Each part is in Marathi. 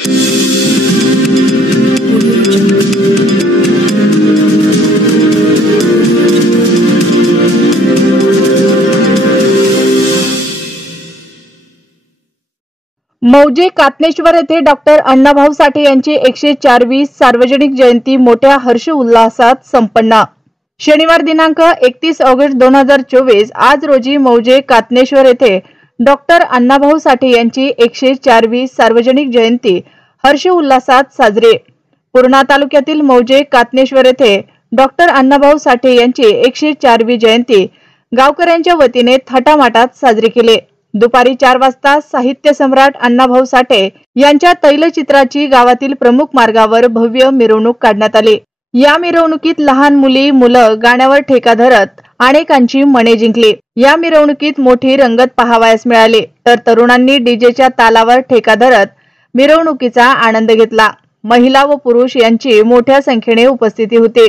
मौजे कातनेश्वर येथे डॉक्टर अण्णाभाऊ साठे यांची 104वी सार्वजनिक जयंती मोठ्या हर्ष उल्हासात संपन्न। शनिवार दिनांक 31 ऑगस्ट 2024 आज रोजी मौजे कातनेश्वर येथे डॉक्टर अण्णाभाऊ साठे यांची 104वी सार्वजनिक जयंती हर्ष उल्हासात साजरी। पूर्णा तालुक्यातील मौजे कातनेश्वर येथे डॉक्टर अण्णाभाऊ साठे यांची 104वी जयंती गावकऱ्यांच्या वतीने थाटामाटात साजरी केली। दुपारी 4 वाजता साहित्य सम्राट अण्णाभाऊ साठे यांच्या तैलचित्राची गावातील प्रमुख मार्गावर भव्य मिरवणूक काढण्यात आली। या मिरवणुकीत लहान मुली मुलं गाण्यावर ठेका धरत अनेकांची मने जिंकली। या मिरवणुकीत मोठी रंगत पाहावयास मिळाली, तर तरुणांनी डीजेच्या तालावर ठेका धरत मिरवणुकीचा आनंद घेतला। महिला व पुरुष यांची मोठ्या संख्येने उपस्थिती होती।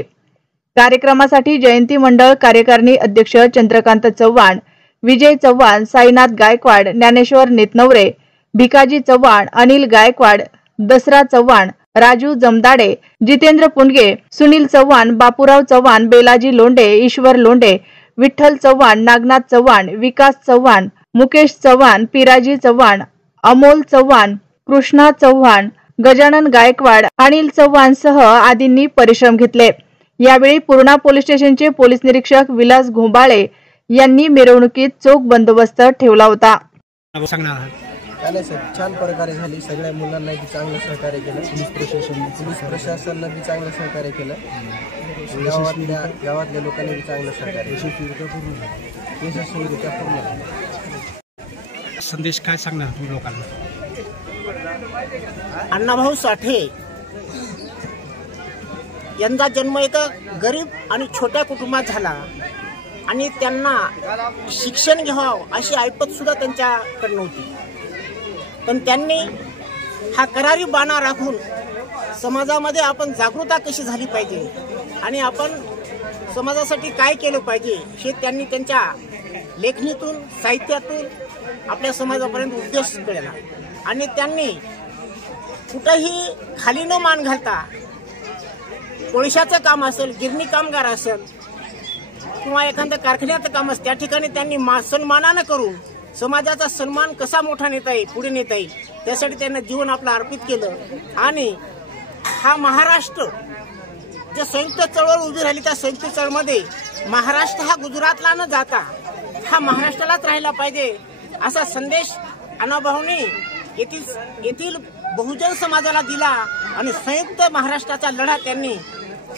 कार्यक्रमासाठी जयंती मंडळ कार्यकारिणी अध्यक्ष चंद्रकांत चव्हाण, विजय चव्हाण, साईनाथ गायकवाड, ज्ञानेश्वर नेतनवरे, भिकाजी चव्हाण, अनिल गायकवाड, दसरा चव्हाण, राजू जमदाडे, जितेंद्र पुंडगे, सुनील चव्हाण, बापूराव चव्हाण, बेलाजी लोंढे, ईश्वर लोंढे, विठ्ठल चव्हाण, नागनाथ चव्हाण, विकास चव्हाण, मुकेश चव्हाण, पिराजी चव्हाण, अमोल चव्हाण, कृष्णा चव्हाण, गजानन गायकवाड, अनिल चव्हाण सह आदींनी परिश्रम घेतले। यावेळी पूर्णा पोलीस स्टेशनचे पोलीस निरीक्षक विलास घोंबाळे यांनी मिरवणुकीत चोख बंदोबस्त ठेवला होता। छान प्रकारे झाली। सगळ्या मुलांना बी चांगलं सहकार्य केलं, पोलीस प्रशासनानं बी चांगलं सहकार्य केलं, गावातल्या लोकांनी बी चांगलं सहकार्य यशस्वीरित्या पूर्ण। संदेश काय सांगणार तुम्ही लोकांना? अण्णाभाऊ साठे यांचा जन्म एका गरीब आणि छोट्या कुटुंबात झाला आणि त्यांना शिक्षण घ्यावं अशी ऐपत सुद्धा त्यांच्याकडे नव्हती, पण त्यांनी हा करारी बाणा राखून समाजामध्ये आपण जागृतता कशी झाली पाहिजे आणि आपण समाजासाठी काय केलं पाहिजे हे त्यांनी त्यांच्या लेखणीतून साहित्यातून आपल्या समाजापर्यंत उद्देश केला। आणि त्यांनी कुठेही खाली न मान घालता कोळशाचं काम असेल, गिरणी कामगार असेल किंवा एखाद्या कारखान्याचं काम असेल, त्या ठिकाणी त्यांनी सन्मानानं करून समाजाचा सन्मान कसा मोठा नेता येईल, पुढे नेता येईल, त्यासाठी त्यांना जीवन आपलं अर्पित केलं। आणि हा महाराष्ट्र जे संयुक्त चळवळ उभी राहिली, त्या संयुक्त चळवळीमध्ये महाराष्ट्र हा गुजरातला न जाता हा महाराष्ट्रालाच राहिला पाहिजे असा संदेश अण्णाभाऊंनी येथील बहुजन समाजाला दिला आणि संयुक्त महाराष्ट्राचा लढा त्यांनी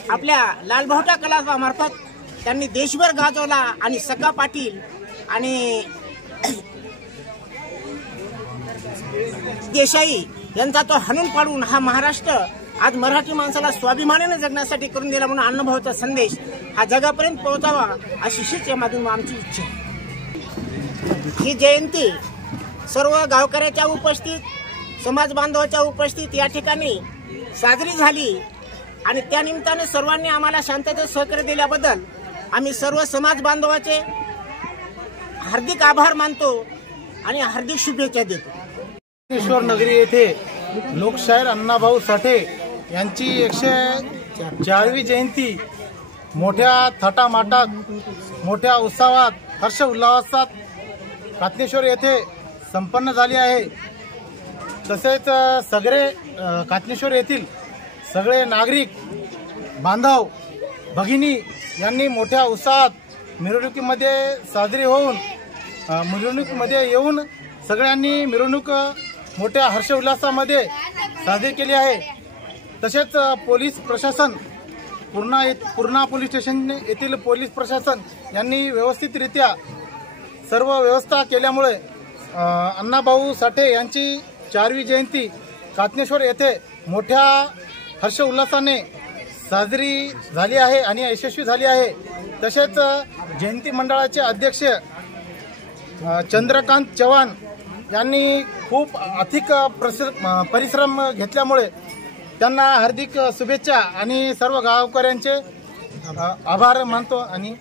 आपल्या लालभाऊच्या कलामार्फत त्यांनी देशभर गाजवला। आणि सगळा पाटील आणि देसाई यांचा तो हाणून पाडून हा महाराष्ट्र आज मराठी माणसाला स्वाभिमानाने जगण्यासाठी करून दिला, म्हणून अण्णाभाऊचा संदेश हा जगापर्यंत पोहोचावा अशी हीच या माध्यमातून आमची इच्छा आहे। ही जयंती सर्व गावकऱ्याच्या उपस्थित, समाज बांधवाच्या उपस्थित या ठिकाणी साजरी झाली आणि त्या निमित्ताने सर्वांनी आम्हाला शांततेत सहकार्य दिल्याबद्दल आम्ही सर्व समाज बांधवाचे हार्दिक आभार मानतो आणि हार्दिक शुभेच्छा देतो। कातनेश्वर नगरी येथे लोकशाहीर अण्णाभाऊ साठे यांची 104वी जयंती मोठ्या थाटामाटात, मोठ्या उत्साहात, हर्ष उल्हासात कातनेश्वर येथे संपन्न झाली आहे। तसेच सगळे कातनेश्वर येथील सगळे नागरिक बांधव भगिनी यांनी मोठ्या उत्साहात मिरवणुकीमध्ये साजरी होऊन मिरवणुकीमध्ये येऊन सगळ्यांनी मिरवणूक मोठ्या हर्ष उल्हासामध्ये साजरी केली आहे। तसेच पोलीस प्रशासन, पूर्णा पोलीस स्टेशन येथील पोलीस प्रशासन यांनी व्यवस्थितरित्या सर्व व्यवस्था केल्यामुळे अण्णाभाऊ साठे यांची 4वी जयंती कातनेश्वर येथे मोठ्या हर्ष उल्हासाने साजरी झाली आहे आणि यशस्वी झाली आहे। तसेच जयंती मंडळाचे अध्यक्ष चंद्रकांत चव्हाण यांनी खूप अधिक परिश्रम घेतल्यामुळे त्यांना हार्दिक शुभेच्छा आणि सर्व गावकऱ्यांचे आभार मानतो आणि